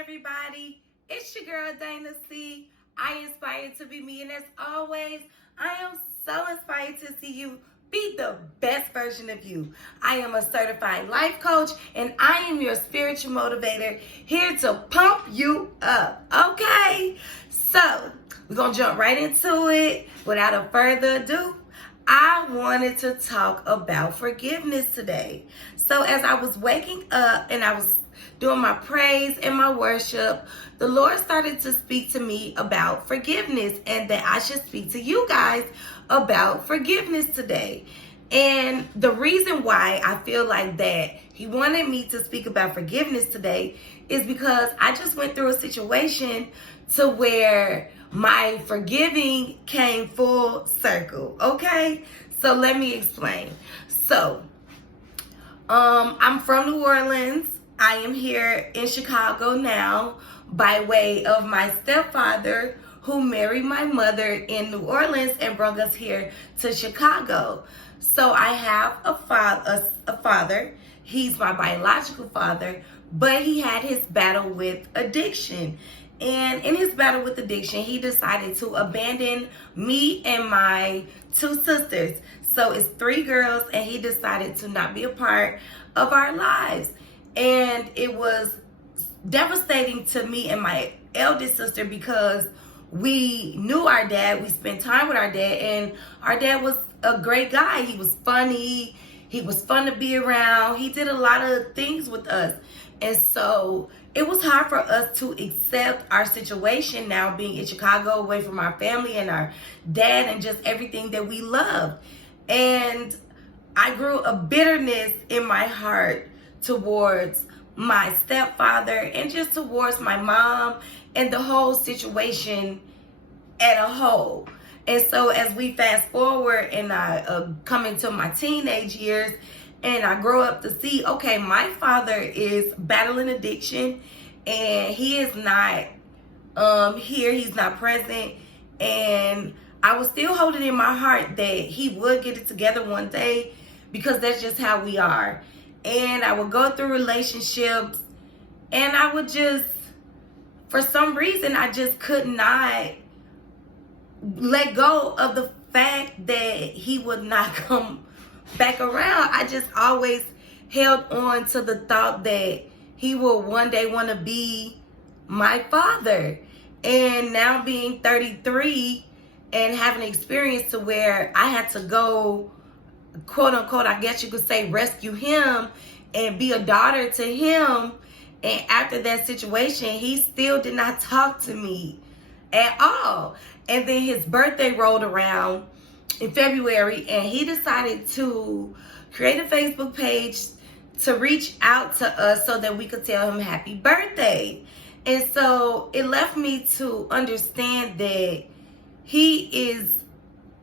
everybody. It's your girl Dana C. I inspire to be me, and as always, I am so inspired to see you be the best version of you. I am a certified life coach, and I am your spiritual motivator here to pump you up. Okay, so we're gonna jump right into it. Without a further ado, I wanted to talk about forgiveness today. So as I was waking up and I was doing my praise and my worship, the Lord started to speak to me about forgiveness and that I should speak to you guys about forgiveness today. And the reason why I feel like that He wanted me to speak about forgiveness today is because I just went through a situation to where my forgiving came full circle. Okay, so let me explain. So I'm from New Orleans. I am here in Chicago now by way of my stepfather, who married my mother in New Orleans and brought us here to Chicago. So I have a father. He's my biological father, but he had his battle with addiction. And in his battle with addiction, he decided to abandon me and my two sisters. So it's 3 girls, and he decided to not be a part of our lives. And it was devastating to me and my eldest sister because we knew our dad. We spent time with our dad, and our dad was a great guy. He was funny. He was fun to be around. He did a lot of things with us. And so it was hard for us to accept our situation now, being in Chicago, away from our family and our dad and just everything that we loved. And I grew a bitterness in my heart towards my stepfather and just towards my mom and the whole situation as a whole. And so as we fast forward and I come into my teenage years and I grow up to see, okay, my father is battling addiction and he is not here, he's not present, and I was still holding in my heart that he would get it together one day because that's just how we are. And I would go through relationships and I would just, for some reason, I just could not let go of the fact that he would not come back around. I just always held on to the thought that he will one day want to be my father. And now being 33 and having an experience to where I had to go, quote unquote, I guess you could say, rescue him and be a daughter to him. And after that situation, he still did not talk to me at all. And then his birthday rolled around in February and he decided to create a Facebook page to reach out to us so that we could tell him happy birthday. And so it left me to understand that he is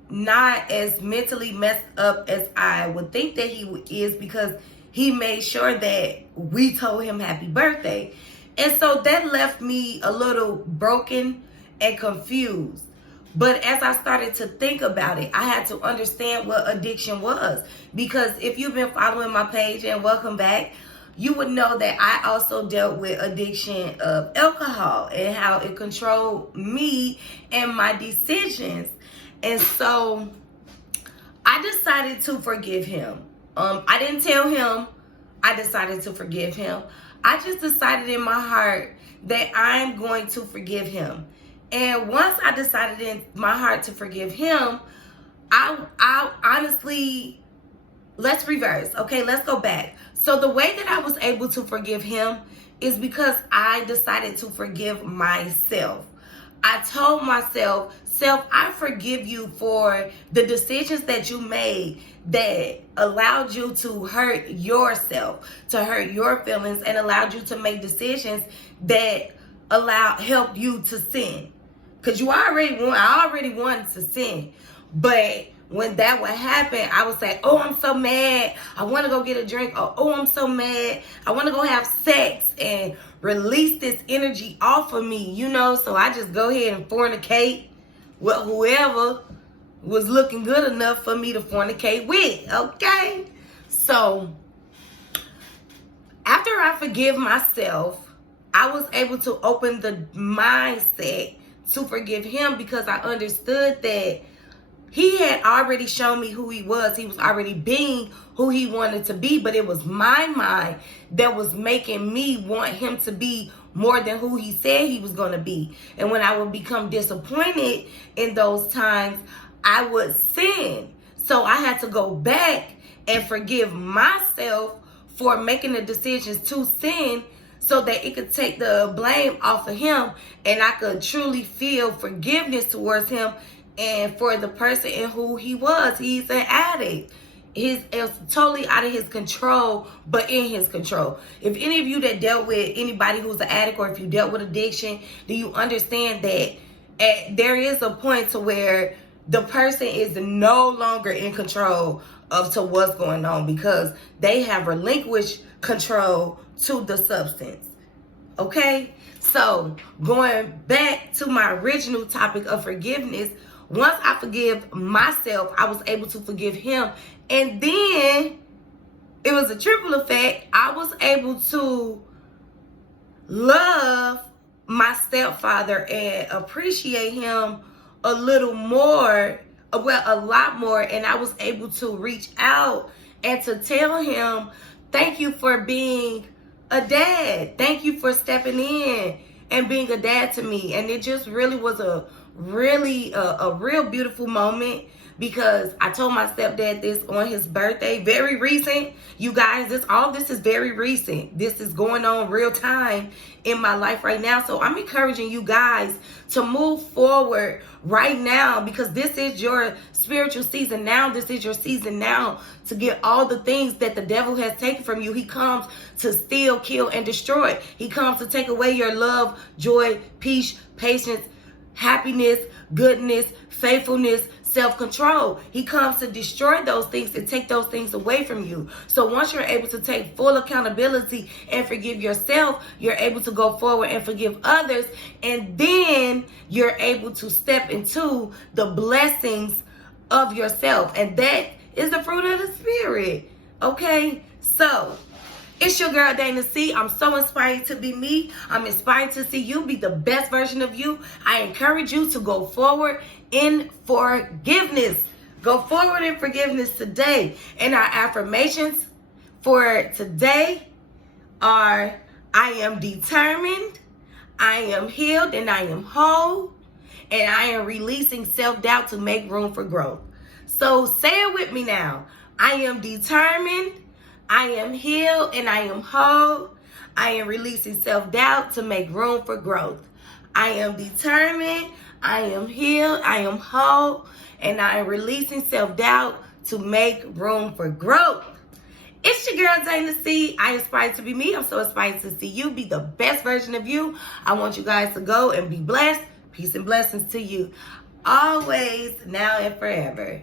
not as mentally messed up as I would think that he is, because he made sure that we told him happy birthday. And so that left me a little broken and confused. But as I started to think about it, I had to understand what addiction was. Because if you've been following my page, and welcome back, you would know that I also dealt with addiction of alcohol and how it controlled me and my decisions. And so I decided to forgive him. I didn't tell him I decided to forgive him. I just decided in my heart that I'm going to forgive him. And once I decided in my heart to forgive him, I honestly, let's reverse. Okay, let's go back. So the way that I was able to forgive him is because I decided to forgive myself. I told myself, self, I forgive you for the decisions that you made that allowed you to hurt yourself, to hurt your feelings, and allowed you to make decisions that helped you to sin. Because I already wanted to sin. But when that would happen, I would say, oh, I'm so mad. I want to go get a drink. Or, oh, I'm so mad. I want to go have sex and release this energy off of me, So I just go ahead and fornicate with whoever was looking good enough for me to fornicate with, okay? So after I forgive myself, I was able to open the mindset to forgive him because I understood that he had already shown me who he was. He was already being who he wanted to be, but it was my mind that was making me want him to be more than who he said he was going to be. And when I would become disappointed in those times, I would sin. So I had to go back and forgive myself for making the decisions to sin so that it could take the blame off of him and I could truly feel forgiveness towards him and for the person in who he was. He's an addict. It's totally out of his control, but in his control. If any of you that dealt with anybody who's an addict, or if you dealt with addiction, do you understand that there is a point to where the person is no longer in control of to what's going on because they have relinquished control to the substance. Okay? So going back to my original topic of forgiveness, once I forgive myself, I was able to forgive him. And then it was a triple effect. I was able to love my stepfather and appreciate him a little more, well, a lot more. And I was able to reach out and to tell him, thank you for being a dad. Thank you for stepping in and being a dad to me. And it just really was a real beautiful moment because I told my stepdad this on his birthday. Very recent. You guys, all this is very recent. This is going on real time in my life right now. So I'm encouraging you guys to move forward right now because this is your spiritual season now. This is your season now to get all the things that the devil has taken from you. He comes to steal, kill, and destroy. He comes to take away your love, joy, peace, patience, happiness, goodness, faithfulness, self-control. He comes to destroy those things and take those things away from you. So once you're able to take full accountability and forgive yourself, you're able to go forward and forgive others. And then you're able to step into the blessings of yourself. And that is the fruit of the Spirit. Okay? So it's your girl, Dana C. I'm so inspired to be me. I'm inspired to see you be the best version of you. I encourage you to go forward in forgiveness. Go forward in forgiveness today. And our affirmations for today are, I am determined, I am healed, and I am whole, and I am releasing self-doubt to make room for growth. So say it with me now. I am determined, I am healed, and I am whole. I am releasing self-doubt to make room for growth. I am determined, I am healed, I am whole, and I am releasing self-doubt to make room for growth. It's your girl, Dana C. I aspire to be me. I'm so inspired to see you be the best version of you. I want you guys to go and be blessed. Peace and blessings to you always, now and forever.